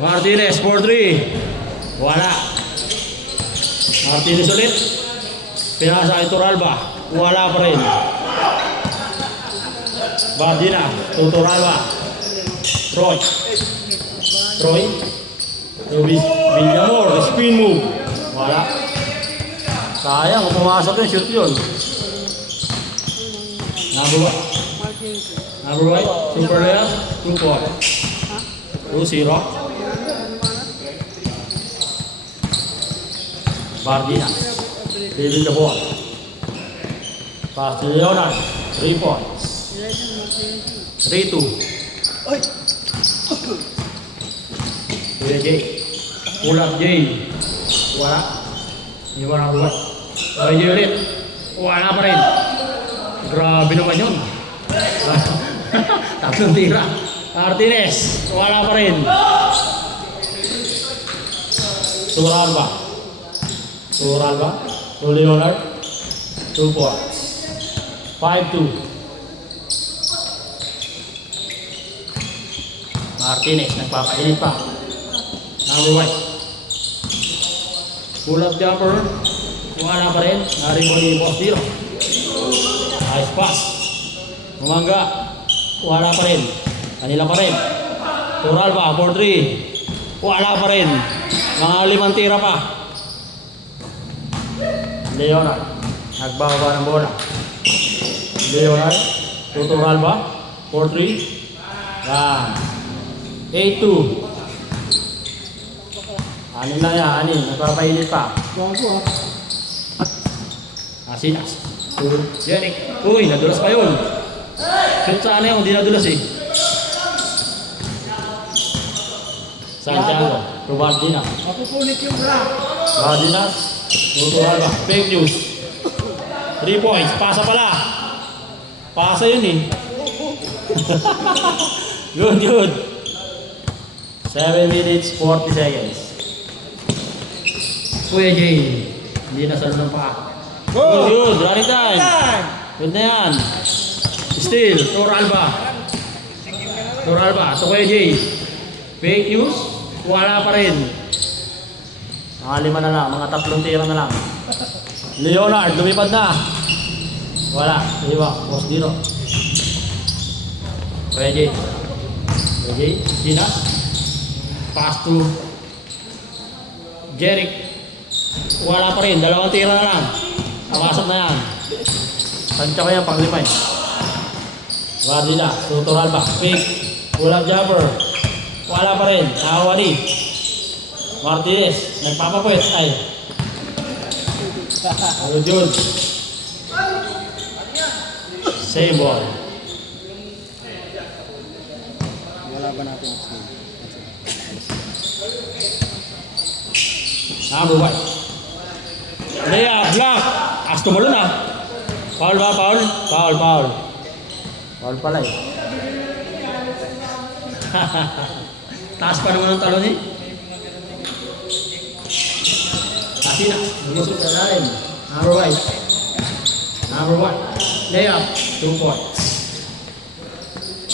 Martinez, 4-3. Wala. Martinez ulit. Pinasa kay Toralba. Wala pa rin. Bardina, to Toralba. Troy. Villamor, spin move. Wala. Sayang, kung pumasok yun, shoot yun. Number 1, super layer, 2-4. 2-0. Bardina. David the ball. Pass to Leonard. 3 points. 3-2. Kuya Jay. Pull up Jay. Wala. Iwan ang buwan. Kuya Jay ulit. Wala pa rin. Grabe naman yun. Tatlong tira. Martinez. Wala pa rin. Toralba. To Leonard. 2 points. 5-2. Martinez, nagpapainit pa. Number 1. Pull up jumper. Wala pa rin. Naribo ni Boss Diro. Nice pass. Umangga. Wala pa rin. Kanila pa rin. Toralba, 4-3. Wala pa rin. Mga 5 tira pa. Leonard. Nagbaba ng bola. Leonard. To Toralba. 4-3. Yan. 8-2. Anin na yan, nagpapainit pa. Asinas. Jeric. Uy, nadulas pa yun. Shoot sana yun, hindi nadulas eh. Santiago. To Bardina. Mapupunit yung block. Bardina. Tutuhan ba? Fake news. 3 points. Pasa pala. Pasa yun eh. Good. 7 minutes, 40 seconds. Kuya Jay, hindi na salo ng paa. Good, running time. Good na yan. Still, Toralba. To Kuya Jay. Fake news, wala pa rin. Mga 5 na lang, mga 3 tira na lang. Leonard, lumipad na. Wala, iba, Boss Dino. Kuya Jay. Gina. Pass to Jeric. Wala pa rin. 2 tira na lang. Nakasap na yan. Tansya ko yan pang 5 eh. Bardina. To Toralba. Fake. Pull up jumper. Wala pa rin. Nakawali. Martinez. Nagpapapwet. Ay. Good. Same ball. Wala ba natin? Number 1. Lea, block. As tumalon na. Foul ba? Foul. Foul pala eh. Taas pa naman ang talon eh. Asina. Lumusok na rin. Number 1. Lea. 2 points.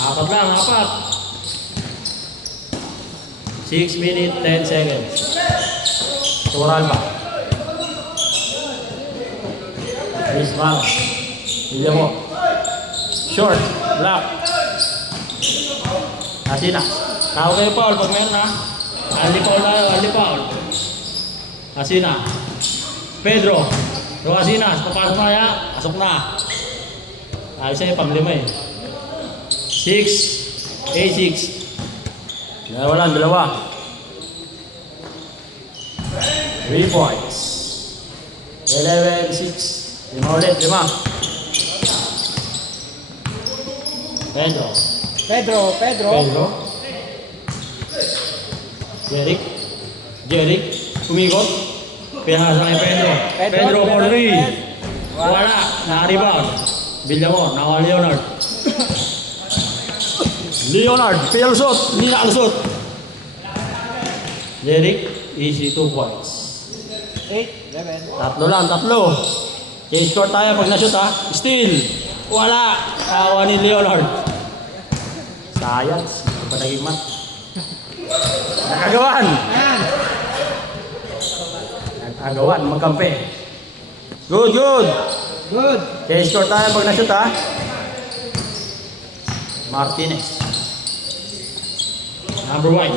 4 lang. 6 minutes, 10 seconds. Toralba. Ismael. Villamor. Short. Block. Asina. Tawag kayo foul pag meron ha. Ali foul. Asina. Pedro. So Asina. Papasok na ya. Pasok na. Ayos sa'yo pang 5 eh. 6. 8-6. Dalawa lang. 3 points. 11-6. 5 ulit. Pedro. Jeric. Umikot. Pinasa kay Pedro 4-3. Wala. Naka-rebound. Villamor. Nawa Leonard. Fail shot. Hindi nakalusot. Jeric. Easy 2 points. 8, 11. Tatlo. Change score tayo pag na-shoot ha. Steal. Wala. Kawa ni Leonard. Sayang. Ito pa naging mat. Nakagawan. Ayan. Nakagawan, magkampi. Good, good. Good. Okay, score tayo pag na-shoot ha. Martinez. Number 1.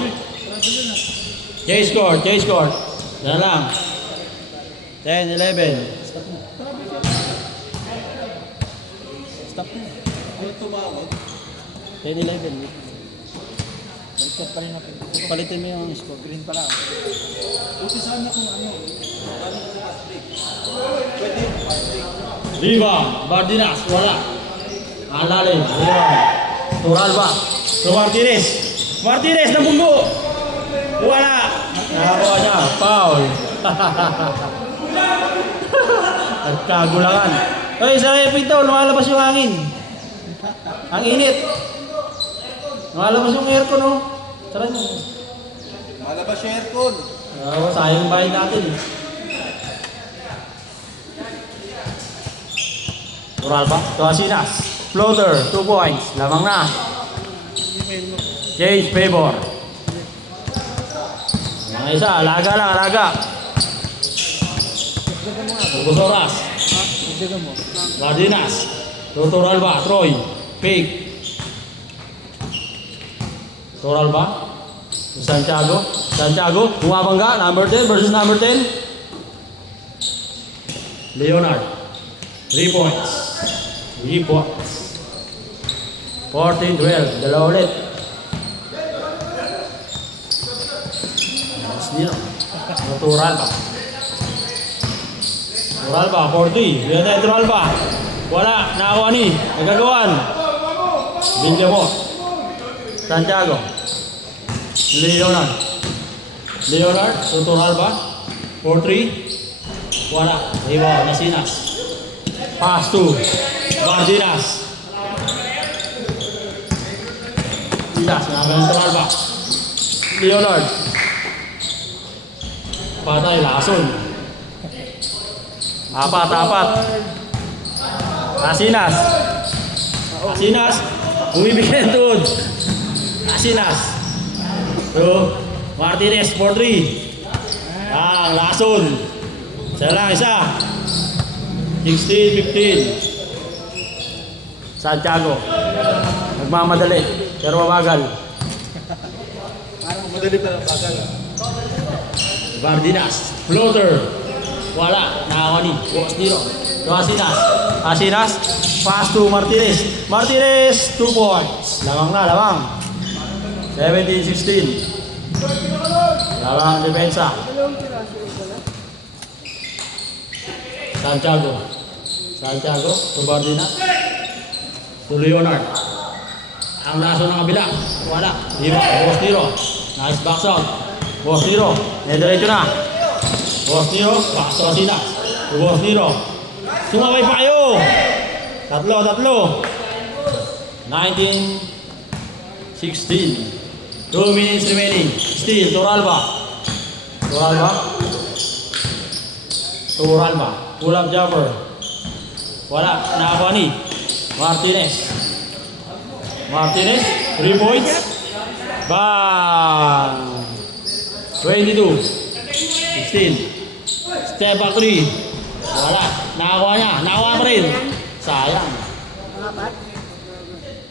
Chase score, chase score. Yan lang. 10, 11. Stop na. Ano tumawag? 10, 11. Balikat pa rin natin. Palitin mo yung score. Green pala. Buti sana kung ano. Pwede. Rebound, Bardinas, wala. Alalim, rebound. Turalba. So Martinez. Martinez na bunggo. Wala. Nakakuha niya. Foul. Nagkagulangan. Hoy, sa epito, lumalabas yung hangin. Ang init. Lumalabas yung aircon, no? Tara nyo. Malabas yung aircon. Sayang bahay natin. Turalba. Toasinas. Floater. 2 points. Lamang na. Change favor. Mga isa. Alaga lang. Alaga. Ubus oras. Dagdagan mo. Bardinas. Turalba. Troy. Fake. Turalba. Santiago. Santiago. Bumabangga. Number 10 versus number 10. Leonard. 3 points. 3 points. 14-12. Dalawa ulit. Mas nila. Turalba. Turalba. 4-3. Biyata Turalba. Wala. Nakakuha ni. Nagagawan. Bigla mo. Santiago. Leonard. Leonard. Turalba. 4-3. Wala. Rebound. Nasinas. Pass to Bardinas. Dinas. Nakakuha Turalba. Leonard. Patay. Lason. Apat. Asinas. Asinas. Bumibigay ng tuod. Asinas. So, Martinez 4-3. Lason. Isa lang, isa. 16-15. Santiago. Nagmamadali. Pero mabagal. Parang madali pa lang bagal. Bardinas. Floater. Wala. Nakakuha ni. Bukas dito. Asinas. Asinas. Pass to Martinez. Martinez. 2 points. Lamang na. Lamang. 17-16. Lamang depensa. Santiago. Santiago. To Bardinas. To Leonard. Ang laso ng kabila. Wala. Bukas dito. Nice box out. Bukas dito. Diretso na. Bukas dito. Pass to Asinas. Bukas dito. Sumabay pa kayo. Tatlo. 19-16. 2 minutes remaining. Still, Turalba. Pull up jumper. Wala. Nakakuha ni Martinez. 3 points. Bang! 22-16. Step back 3. Wala. Nakakuha niya. Nakakuha pa rin. Sayang.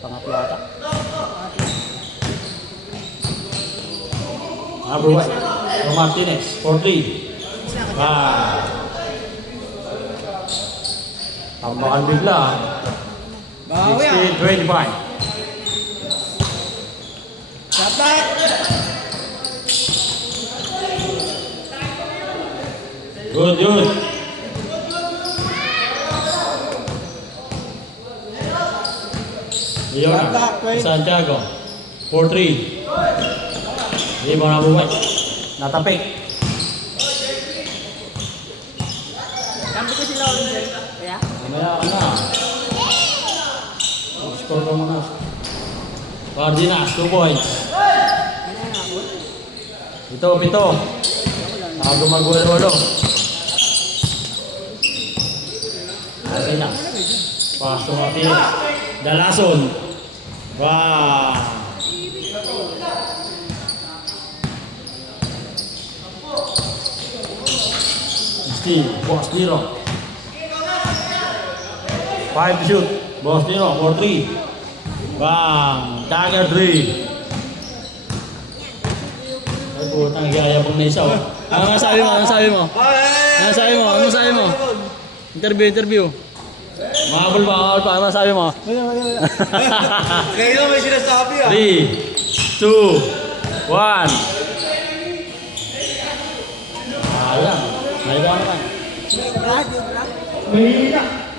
Pangatlo ata. Number 1. So Martinez. 4-3. Tambakan bigla. Bawi 16-25. Dapat. Good. Leonard. Santiago. 4-3. Hindi mo nabuhay. Natapik. Kampi ko sila ulit dyan. Kaya? Mamaya ka na. Score ka muna. Bardinas, 2 points. Pito. Ako mag-ulo. Bardinas. Paso Martinez. Dalason. Wow. 16, Boss Dino. 5 to shoot, Boss Dino for 3. Bang! Dagger 3. Ay putang yayabang na isa oh. Ano masabi mo? Ano masabi mo? Ano masabi mo? Ano masabi mo? Interview. Mahabol pa, Ano masabi mo? Ngayon lang may sinasabi 3, 2, 1. Alam. May gano'n ka.